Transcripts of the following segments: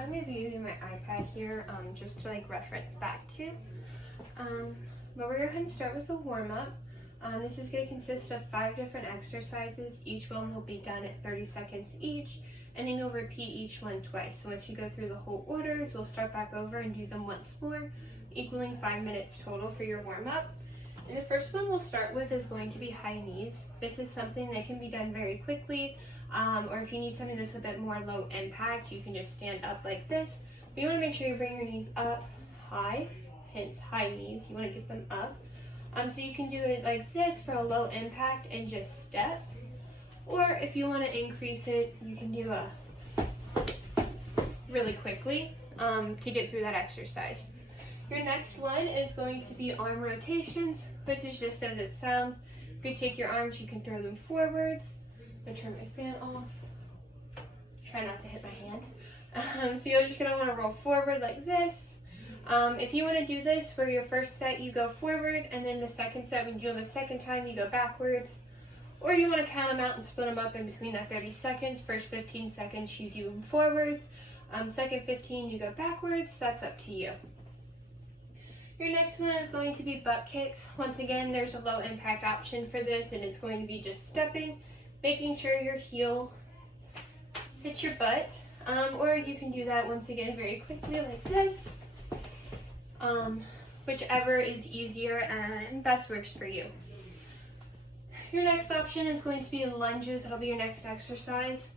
I'm going to be using my iPad here just to like reference back to. But we're going to go ahead and start with the warm-up. This is going to consist of 5 different exercises. Each one will be done at 30 seconds each, and then you'll repeat each one twice. So once you go through the whole order, you'll start back over and do them once more, equaling 5 minutes total for your warm-up. And the first one we'll start with is going to be high knees. This is something that can be done very quickly, or if you need something that's a bit more low impact, you can just stand up like this. But you want to make sure you bring your knees up high, hence high knees. You want to get them up. So you can do it like this for a low impact and just step. Or if you want to increase it, you can do a really quickly to get through that exercise. Your next one is going to be arm rotations, which is just as it sounds. If you take your arms, you can throw them forwards. I'm gonna turn my fan off. Try not to hit my hand. So you're just gonna want to roll forward like this. If you want to do this for your first set, you go forward, and then the second set, when you do them a second time, you go backwards. Or you want to count them out and split them up in between that 30 seconds. First 15 seconds, you do them forwards. Second 15, you go backwards. That's up to you. Your next one is going to be butt kicks. Once again, there's a low impact option for this, and it's going to be just stepping, making sure your heel hits your butt. Or you can do that once again very quickly like this. Whichever is easier and best works for you. Your next option is going to be lunges. That'll be your next exercise.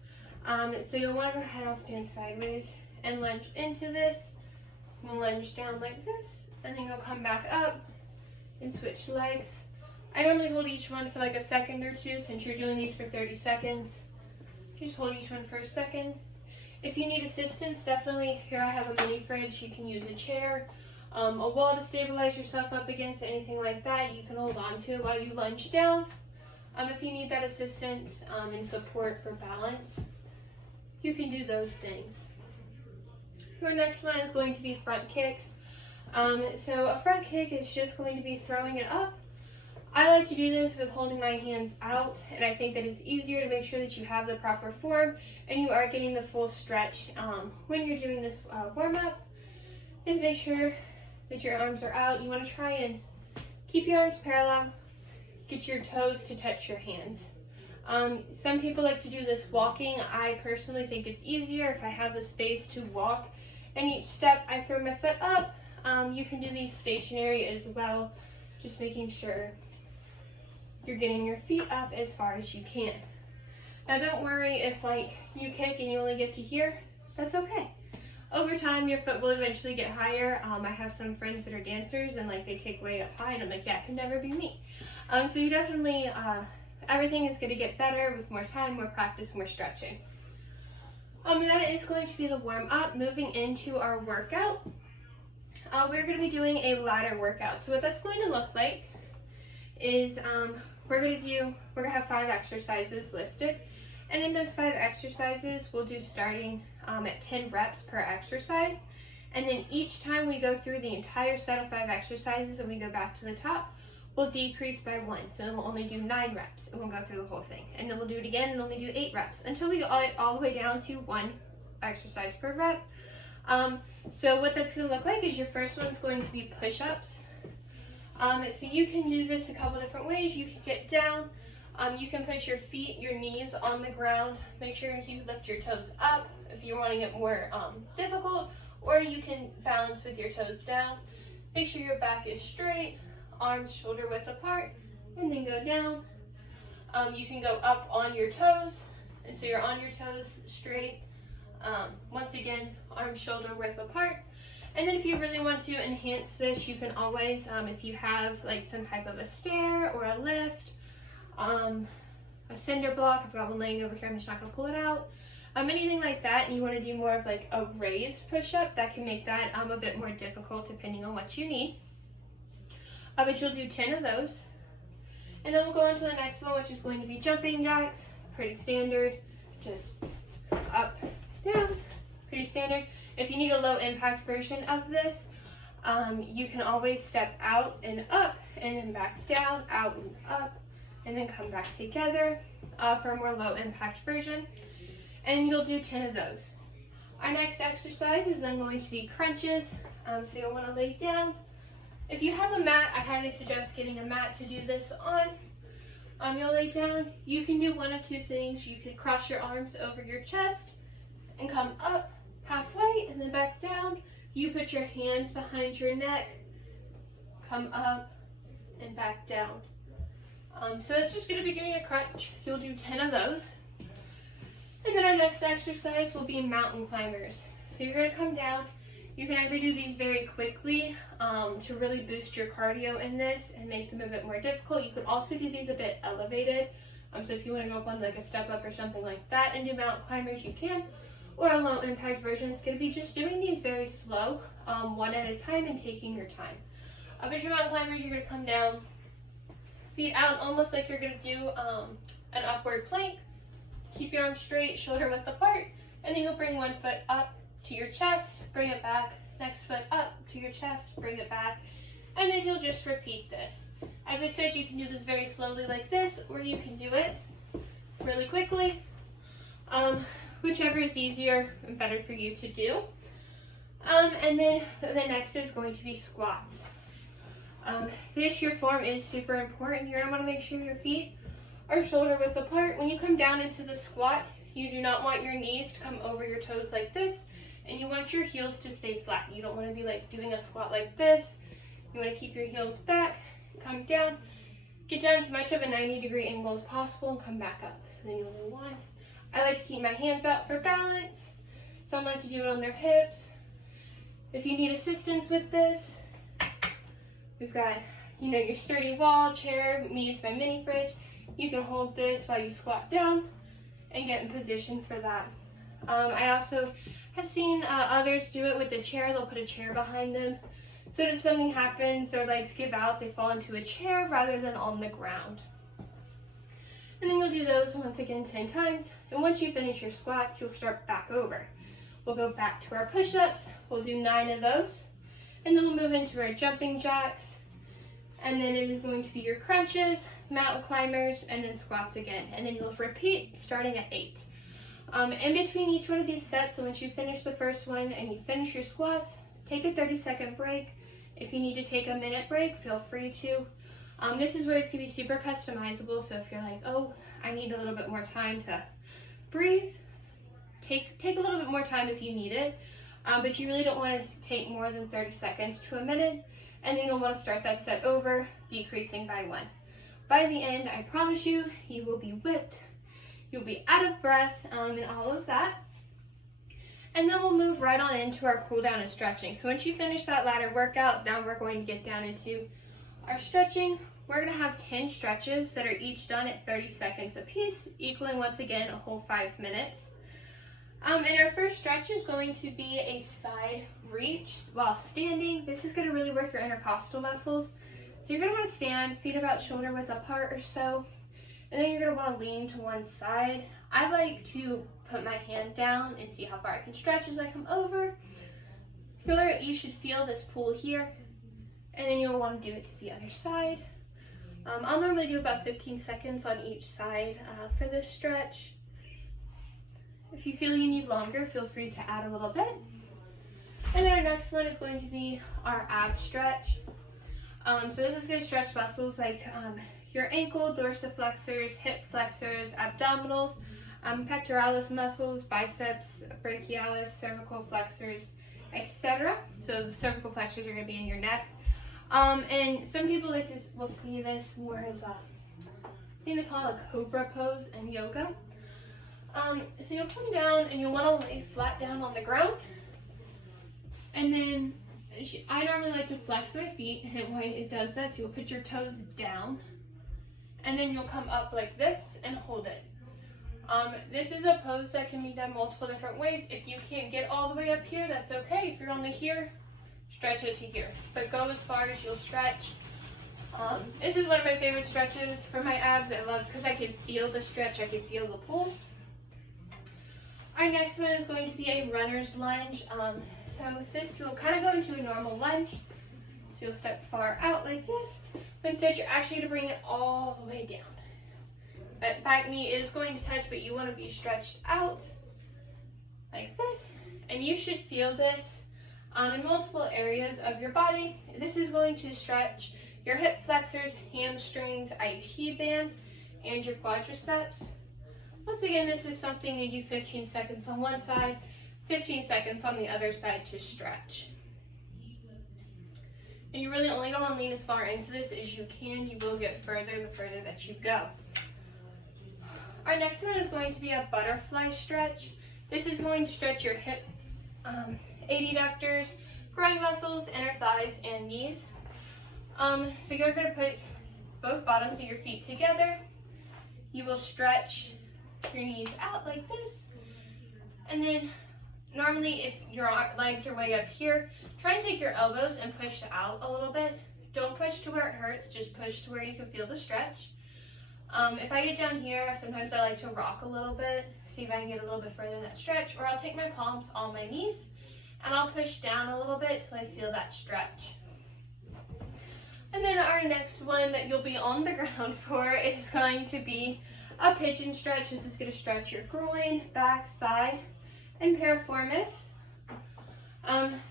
So you'll want to go ahead, I'll stand sideways and lunge into this. We'll lunge down like this, and then you'll come back up and switch legs. I normally hold each one for like a second or two since you're doing these for 30 seconds. Just hold each one for a second. If you need assistance, definitely, here I have a mini fridge. You can use a chair, a wall to stabilize yourself up against, anything like that you can hold on to while you lunge down. If you need that assistance and support for balance, you can do those things. Your next one is going to be front kicks. So a front kick is just going to be throwing it up. I like to do this with holding my hands out, and I think that it's easier to make sure that you have the proper form and you are getting the full stretch when you're doing this warm-up. Just make sure that your arms are out. You want to try and keep your arms parallel. Get your toes to touch your hands. Some people like to do this walking. I personally think it's easier if I have the space to walk. And each step I throw my foot up. You can do these stationary as well, just making sure you're getting your feet up as far as you can. Now don't worry if like you kick and you only get to here, that's okay. Over time your foot will eventually get higher. I have some friends that are dancers and like they kick way up high, and I'm like, yeah, it can never be me. So you definitely, everything is going to get better with more time, more practice, more stretching. That is going to be the warm up. Moving into our workout, we're going to be doing a ladder workout. So what that's going to look like is we're going to have 5 exercises listed. And in those 5 exercises, we'll do starting at 10 reps per exercise. And then each time we go through the entire set of 5 exercises and we go back to the top, we'll decrease by 1. So then we'll only do 9 reps and we'll go through the whole thing. And then we'll do it again and only do 8 reps until we go all the way down to 1 exercise per rep. So what that's going to look like is your first one's going to be push-ups. So you can do this a couple different ways. You can get down. You can push your feet, your knees on the ground. Make sure you lift your toes up if you're wanting it more difficult, or you can balance with your toes down. Make sure your back is straight, arms shoulder width apart, and then go down. You can go up on your toes, and so you're on your toes straight. Once again, arms shoulder width apart. And then if you really want to enhance this, you can always, if you have like some type of a stair or a lift, a cinder block, I've got one laying over here, I'm just not going to pull it out. Anything like that, and you want to do more of like a raised push-up, that can make that a bit more difficult depending on what you need. But you'll do 10 of those. And then we'll go on to the next one, which is going to be jumping jacks. Pretty standard, just up, down, pretty standard. If you need a low impact version of this, you can always step out and up, and then back down, out and up, and then come back together for a more low impact version. And you'll do 10 of those. Our next exercise is then going to be crunches. So you'll want to lay down. If you have a mat, I highly suggest getting a mat to do this on. You'll lay down. You can do one of two things. You can cross your arms over your chest and come up halfway and then back down. You put your hands behind your neck, come up and back down. So that's just going to be giving a crunch. You'll do 10 of those. And then our next exercise will be mountain climbers. So you're going to come down. You can either do these very quickly to really boost your cardio in this and make them a bit more difficult. You could also do these a bit elevated. So if you want to go up on like a step up or something like that and do mountain climbers, you can. Or a low impact version is going to be just doing these very slow, one at a time and taking your time. But your mountain climbers, you're going to come down, feet out almost like you're going to do an upward plank. Keep your arms straight, shoulder width apart, and then you'll bring one foot up to your chest, bring it back, next foot up to your chest, bring it back, and then you'll just repeat this. As I said, you can do this very slowly like this, or you can do it really quickly, whichever is easier and better for you to do. And then the next is going to be squats. This, your form is super important. You're going to want to make sure your feet are shoulder width apart. When you come down into the squat, you do not want your knees to come over your toes like this, and you want your heels to stay flat. You don't want to be like doing a squat like this. You want to keep your heels back, come down, get down to as much of a 90-degree angle as possible, and come back up. So then you'll do one. I like to keep my hands out for balance. Some like to do it on their hips. If you need assistance with this, we've got, your sturdy wall, chair, me, it's my mini fridge. You can hold this while you squat down and get in position for that. I also have seen others do it with the chair. They'll put a chair behind them, so that if something happens, their legs give out, they fall into a chair rather than on the ground. And then you'll do those once again 10 times. And once you finish your squats, you'll start back over. We'll go back to our push-ups. We'll do 9 of those. And then we'll move into our jumping jacks. And then it is going to be your crunches, mountain climbers, and then squats again. And then you'll repeat starting at 8. In between each one of these sets, so once you finish the first one and you finish your squats, take a 30-second break. If you need to take a minute break, feel free to. This is where it's going to be super customizable, so if you're like, oh, I need a little bit more time to breathe, take a little bit more time if you need it, but you really don't want to take more than 30 seconds to a minute, and then you'll want to start that set over, decreasing by 1. By the end, I promise you, you will be whipped, you'll be out of breath, and all of that. And then we'll move right on into our cool down and stretching. So once you finish that ladder workout, now we're going to get down into our stretching. We're going to have 10 stretches that are each done at 30 seconds a piece, equaling once again a whole 5 minutes. And our first stretch is going to be a side reach while standing. This is going to really work your intercostal muscles. So you're going to want to stand, feet about shoulder width apart or so, and then you're going to want to lean to one side. I like to put my hand down and see how far I can stretch as I come over. You should feel this pull here, and then you'll want to do it to the other side. I'll normally do about 15 seconds on each side for this stretch. If you feel you need longer, feel free to add a little bit. And then our next one is going to be our ab stretch. So this is going to stretch muscles like your ankle, dorsiflexors, hip flexors, abdominals, pectoralis muscles, biceps, brachialis, cervical flexors, etc. So the cervical flexors are going to be in your neck. And some people will see this more as I think they call it a cobra pose in yoga. So you'll come down and you'll want to lay flat down on the ground. And then I normally like to flex my feet, and why it does that, so you'll put your toes down. And then you'll come up like this and hold it. This is a pose that can be done multiple different ways. If you can't get all the way up here, that's okay. If you're only here, stretch it to here. But go as far as you'll stretch. This is one of my favorite stretches for my abs. I love because I can feel the stretch, I can feel the pull. Our next one is going to be a runner's lunge. So with this, you'll kind of go into a normal lunge. So you'll step far out like this, but instead you're actually going to bring it all the way down. That back knee is going to touch, but you want to be stretched out like this, And you should feel this in multiple areas of your body. This is going to stretch your hip flexors, hamstrings, IT bands, and your quadriceps. Once again, this is something you do 15 seconds on one side, 15 seconds on the other side to stretch. And you really only don't want to lean as far into this as you can. You will get further the further that you go. Our next one is going to be a butterfly stretch. This is going to stretch your hip adductors, groin muscles, inner thighs, and knees. So you're going to put both bottoms of your feet together. You will stretch your knees out like this. And then normally if your legs are way up here, try and take your elbows and push out a little bit. Don't push to where it hurts, just push to where you can feel the stretch. If I get down here, sometimes I like to rock a little bit, see if I can get a little bit further in that stretch, or I'll take my palms on my knees and I'll push down a little bit till I feel that stretch. And then our next one that you'll be on the ground for is going to be a pigeon stretch. This is going to stretch your groin, back, thigh, and piriformis.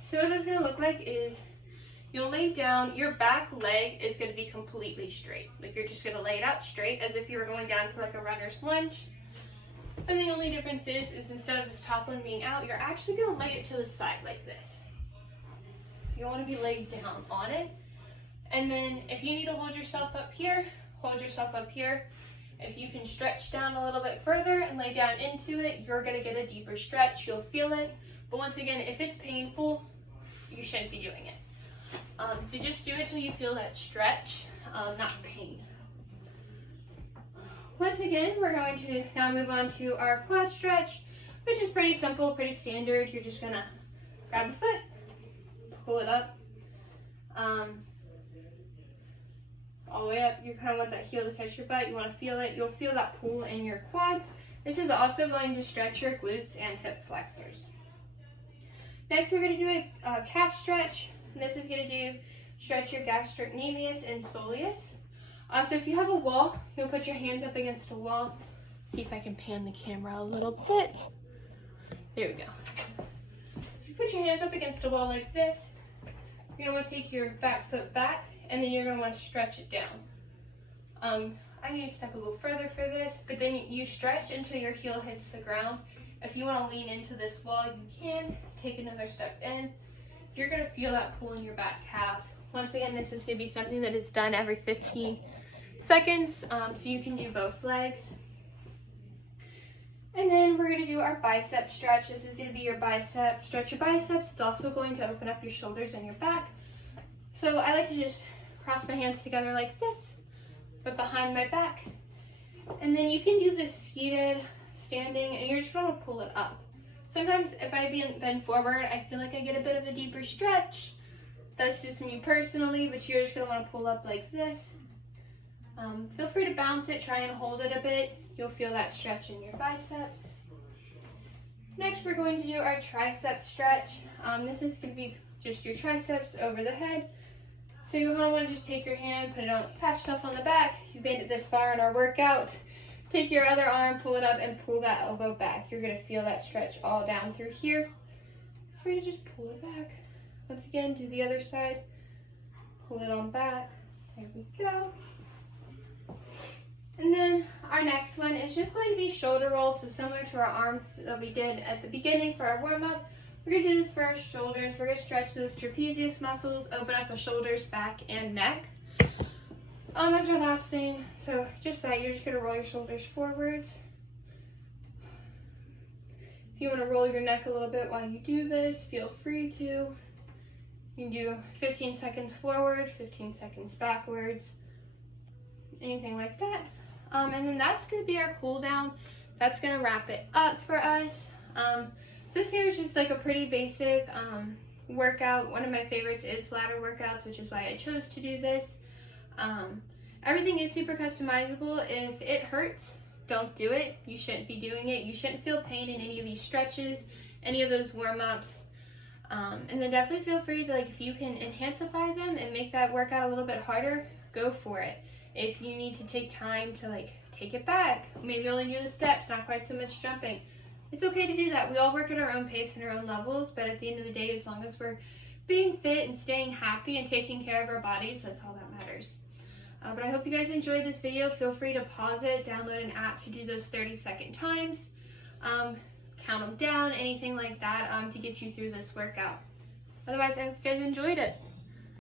So what it's going to look like is you'll lay down, your back leg is going to be completely straight. Like you're just going to lay it out straight as if you were going down to like a runner's lunge. And the only difference is instead of this top one being out, you're actually going to lay it to the side like this. So you want to be laid down on it. And then if you need to hold yourself up here, hold yourself up here. If you can stretch down a little bit further and lay down into it, you're going to get a deeper stretch. You'll feel it. But once again, if it's painful, you shouldn't be doing it. So just do it till you feel that stretch, not pain. Once again, we're going to now move on to our quad stretch, which is pretty simple, pretty standard. You're just going to grab a foot, pull it up, all the way up. You kind of want that heel to touch your butt. You want to feel it. You'll feel that pull in your quads. This is also going to stretch your glutes and hip flexors. Next, we're going to do a calf stretch. This is going to stretch your gastrocnemius and soleus. So if you have a wall, you'll put your hands up against a wall. See if I can pan the camera a little bit. There we go. So you put your hands up against a wall like this. You're going to want to take your back foot back, and then you're going to want to stretch it down. I need to step a little further for this, but then you stretch until your heel hits the ground. If you want to lean into this wall, you can. Take another step in. You're going to feel that pull in your back calf. Once again, this is going to be something that is done every 15 seconds, so you can do both legs. And then we're going to do our bicep stretch. This is going to be your bicep. Stretch your biceps. It's also going to open up your shoulders and your back. So I like to just cross my hands together like this, but behind my back. And then you can do this seated, standing, and you're just going to pull it up. Sometimes if I bend forward, I feel like I get a bit of a deeper stretch. That's just me personally, but you're just going to want to pull up like this. Feel free to bounce it, try and hold it a bit. You'll feel that stretch in your biceps. Next, we're going to do our tricep stretch. This is going to be just your triceps over the head. So you're going to want to just take your hand, put it on, pat yourself on the back. You made it this far in our workout. Take your other arm, pull it up, and pull that elbow back. You're going to feel that stretch all down through here. Feel free to just pull it back. Once again, do the other side. Pull it on back. There we go. And then our next one is just going to be shoulder rolls. So similar to our arms that we did at the beginning for our warm-up, we're going to do this for our shoulders. We're going to stretch those trapezius muscles, open up the shoulders, back, and neck. As our last thing, so just that, you're just going to roll your shoulders forwards. If you want to roll your neck a little bit while you do this, feel free to. You can do 15 seconds forward, 15 seconds backwards, anything like that. And then that's going to be our cool down. That's going to wrap it up for us. So this here is just like a pretty basic workout. One of my favorites is ladder workouts, which is why I chose to do this. Everything is super customizable. If it hurts, don't do it. You shouldn't be doing it. You shouldn't feel pain in any of these stretches, any of those warm-ups. And then definitely feel free to, like, if you can enhancify them and make that workout a little bit harder, go for it. If you need to take time to, like, take it back, maybe only do the steps, not quite so much jumping, It's okay to do that. We all work at our own pace and our own levels, but at the end of the day, as long as we're being fit and staying happy and taking care of our bodies, that's all that matters. But I hope you guys enjoyed this video. Feel free to pause it, download an app to do those 30-second times, count them down, anything like that to get you through this workout. Otherwise, I hope you guys enjoyed it.